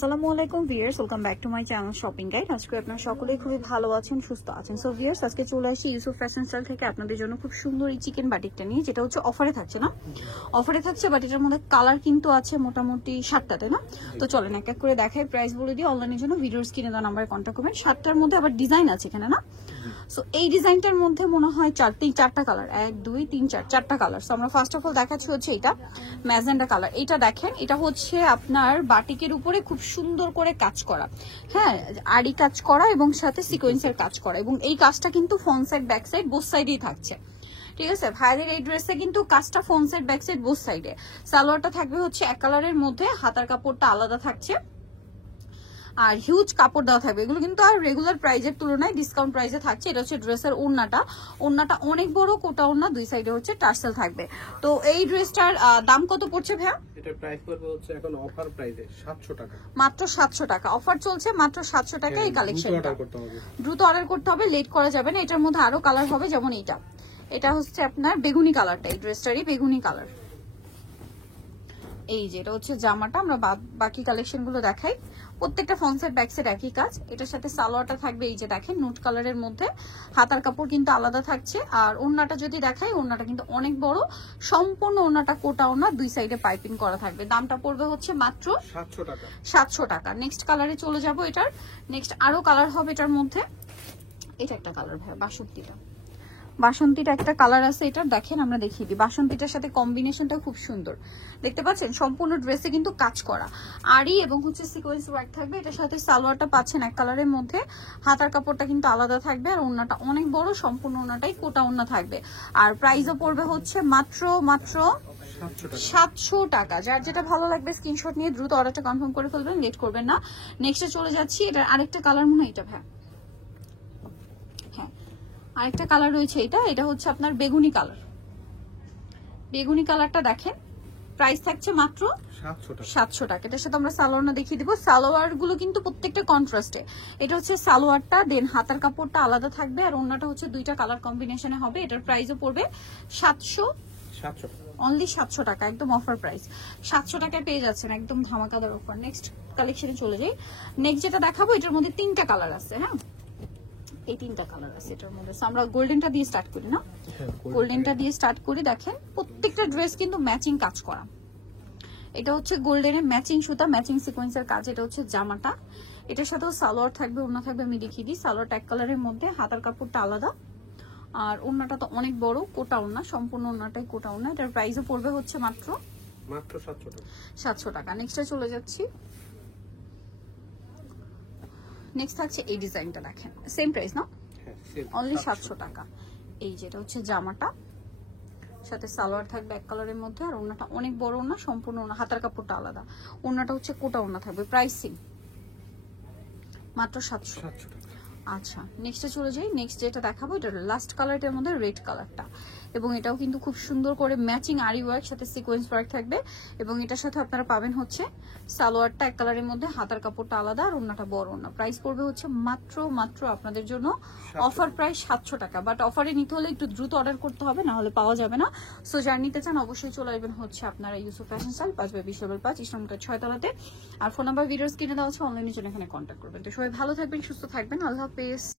আসসালামু আলাইকুম viewers, welcome back to my channel shopping guide. আজকে আপনারা সকলেই খুবই ভালো আছেন, সুস্থ আছেন। সো ভিউয়ার্স, আজকে চলে আসি ইউসুফ ফ্যাশন স্টাইল থেকে আপনাদের জন্য খুব সুন্দর এই চিকেন বাটিকটা নিয়ে, যেটা হচ্ছে অফারে থাকছে না, অফারে থাকছে, বাট এটার মধ্যে কালার কিন্তু আছে মোটামুটি 7টা, তাই না? তো চলেন এক এক করে দেখাই, প্রাইস বলে দিই। অনলাইনের জন্য ভিডিওর স্ক্রিনে দেওয়া নাম্বারে কন্ট্যাক্ট করবেন। 7টার মধ্যে আবার ডিজাইন আছে এখানে, না? সো এই ডিজাইনটার মধ্যে মনে হয় চারটা কালার, 1 2 3 4 চারটা কালার। সো আমরা ফার্স্ট অফ অল দেখাচ্ছি হচ্ছে এটা ম্যাজেন্ডা কালার। এটা দেখেন, এটা হচ্ছে আপনার বাটিকের উপরে খুব সুন্দর করে কাজ করা, হ্যাঁ, আড়ি কাজ করা এবং সাথে সিকোয়েন্সের কাজ করা, এবং এই কাজটা কিন্তু front side back side both সাইডেই থাকছে। ঠিক আছে, ভাইদের এই ড্রেসে কিন্তু কাজটা front side back side both সাইডে। সালোয়ারটা থাকবে হচ্ছে এক কালারের মধ্যে, হাতার কাপড়টা আলাদা থাকছে, আর হিউজ কাপড় দেওয়া থাকবে। এগুলো কিন্তু আর রেগুলার প্রাইজের তুলনায় ডিসকাউন্ট প্রাইসে থাকছে। এটা হচ্ছে ড্রেসের ওড়নাটা অনেক বড়, কোটা ওড়না, দুই সাইডে হচ্ছে টার্সেল থাকবে। তো এই ড্রেসটার দাম কত পড়ছে ভাইয়া? এটা প্রাইস পড়বে হচ্ছে এখন অফার প্রাইসে 700 টাকা, মাত্র 700 টাকা। অফার চলছে মাত্র 700 টাকা এই কালেকশনটা। দ্রুত অর্ডার করতে হবে, লেট করা যাবে না। এটার মধ্যে আরো কালার হবে, যেমন এটা হচ্ছে আপনার বেগুনি কালারটা, এই ড্রেসটারই বেগুনি কালার। এই যে এটা হচ্ছে জামাটা। আমরা বাকি কালেকশন গুলো দেখাই। প্রত্যেকটা ফ্রন্ট সাইড ব্যাক সাইড একই কাজ। এটার সাথে সালোয়ারটা থাকবে এই যে দেখেন নুট কালারের মধ্যে, হাতার কাপড় কিন্তু আলাদা থাকছে। আর ওড়নাটা যদি দেখাই, ওড়নাটা কিন্তু অনেক বড়, সম্পূর্ণ ওড়নাটা কোটা ওড়না, দুই সাইডে পাইপিং করা থাকবে। দামটা পড়বে হচ্ছে মাত্র 700 টাকা। 700 টাকা। নেক্সট কালারে চলে যাব। এটার নেক্সট আরো কালার হবে এটার মধ্যে। এটা একটা কালার ভাই, বাসন্তীটা একটা কালার আছে। এটা দেখেন, আমরা দেখিয়ে দিই। বাসন্তীটার সাথে কম্বিনেশনটা খুব সুন্দর, দেখতে পাচ্ছেন। সম্পূর্ণ ড্রেসে কিন্তু কাজ করা আড়ি এবং হচ্ছে সিকোয়েন্স ওয়ার্ক থাকবে। এটার সাথে সালোয়ারটা পাচ্ছেন এক কালারের মধ্যে, হাতার কাপড়টা কিন্তু আলাদা থাকবে, আর ওড়নাটা অনেক বড়, সম্পূর্ণ ওড়নাটাই কোটা ওড়না থাকবে। আর প্রাইসও পড়বে হচ্ছে মাত্র 700 টাকা। যার যেটা ভালো লাগবে স্ক্রিনশট নিয়ে দ্রুত অর্ডারটা কনফার্ম করে ফেলবেন, লেট করবেন না। নেক্সটে চলে যাচ্ছি। এটার আরেকটা কালার মনে হয় এটা ভাই, আরেকটা কালার রয়েছে। এটা হচ্ছে আপনার বেগুনি কালারটা দেখেন। প্রাইস থাকছে মাত্র 700 টাকা। এটার সাথে আমরা সালোয়ারটা দেখিয়ে দিব। সালোয়ার গুলো কিন্তু প্রত্যেকটা কন্ট্রাস্টে। এটা হচ্ছে সালোয়ারটা, দেন হাতার কাপড়টা আলাদা থাকবে, আর ওড়নাটা হচ্ছে দুইটা কালার কম্বিনেশনে হবে। এটার প্রাইসও পড়বে 700, অনলি 700 টাকা, একদম অফার প্রাইস। 700 টাকায় পেয়ে যাচ্ছেন, একদম ধামাকাদার অফার। নেক্সট কালেকশনে চলে যাই। নেক্সট যেটা দেখাবো, এটার মধ্যে 3টা কালার আছে, হ্যাঁ, এই 3টা কালার আছে এটার মধ্যে। আমরা গোল্ডেনটা দিয়ে স্টার্ট করি, না? গোল্ডেনটা দিয়ে স্টার্ট করি। দেখেন প্রত্যেকটা ড্রেস কিন্তু ম্যাচিং কাজ করা। এটা হচ্ছে গোল্ডেনের ম্যাচিং সুতা, ম্যাচিং সিকোয়েন্সের কাজ। এটা হচ্ছে জামাটা, এটার সাথেও সালোয়ার থাকবে, ওড়না থাকবে। আমি দেখিয়ে দিই। সালোয়ারটা এক কালারের মধ্যে, হাতার কাপড়টা আলাদা, আর ওড়নাটা তো অনেক বড়, কোটা ওড়না, সম্পূর্ণ ওড়নাটাই কোটা ওড়না। এটার প্রাইসও পড়বে হচ্ছে মাত্র 700 টাকা। নেক্সটে চলে যাচ্ছি। নেক্সট থাকছে এই ডিজাইনটা, দেখেন সেম প্রাইস, না? অনলি 700 টাকা। এই যেটা হচ্ছে জামাটা, সাথে সালোয়ার থাকবে এক কালারের মধ্যে, আর ওড়নাটা অনেক বড় ওড়না, সম্পূর্ণ ওড়না, হাতার কাপড়টা আলাদা, ওড়নাটা হচ্ছে কোটা ওড়না থাকবে। প্রাইসিং মাত্র 700 টাকা। আচ্ছা, নেক্সটে চলে যাই। নেক্সট যেটা দেখাবো, এটা লাস্ট কালারটার মধ্যে রেড কালারটা, এবং এটাও কিন্তু খুব সুন্দর করে ম্যাচিং আরি ওয়ার্ক সাথে সিকোয়েন্স ওয়ার্ক থাকবে। এবং এটার সাথে আপনারা পাবেন হচ্ছে সালোয়ারটা এক কালারের মধ্যে, হাতার কাপড়টা আলাদা, আর ওড়নাটা বড় ওড়না। প্রাইস পড়বে হচ্ছে মাত্র আপনাদের জন্য অফার প্রাইস 700 টাকা। বাট অফারে নিতে হলে একটু দ্রুত অর্ডার করতে হবে, না হলে পাওয়া যাবে না। সো যারা নিতে চান অবশ্যই চলে আসবেন হচ্ছে আপনারা ইউসুফ ফ্যাশন স্টাইল, 5/20/5 ইসলামপুর 6 তলাতে। আর ফোন নাম্বার ভিডিওস কিনে দেওয়া হচ্ছে, অনলাইনের জন্য এখানে কন্ট্যাক্ট করবেন। তো সবাই ভালো থাকবেন, সুস্থ থাকবেন, আল্লাহ হাফেজ।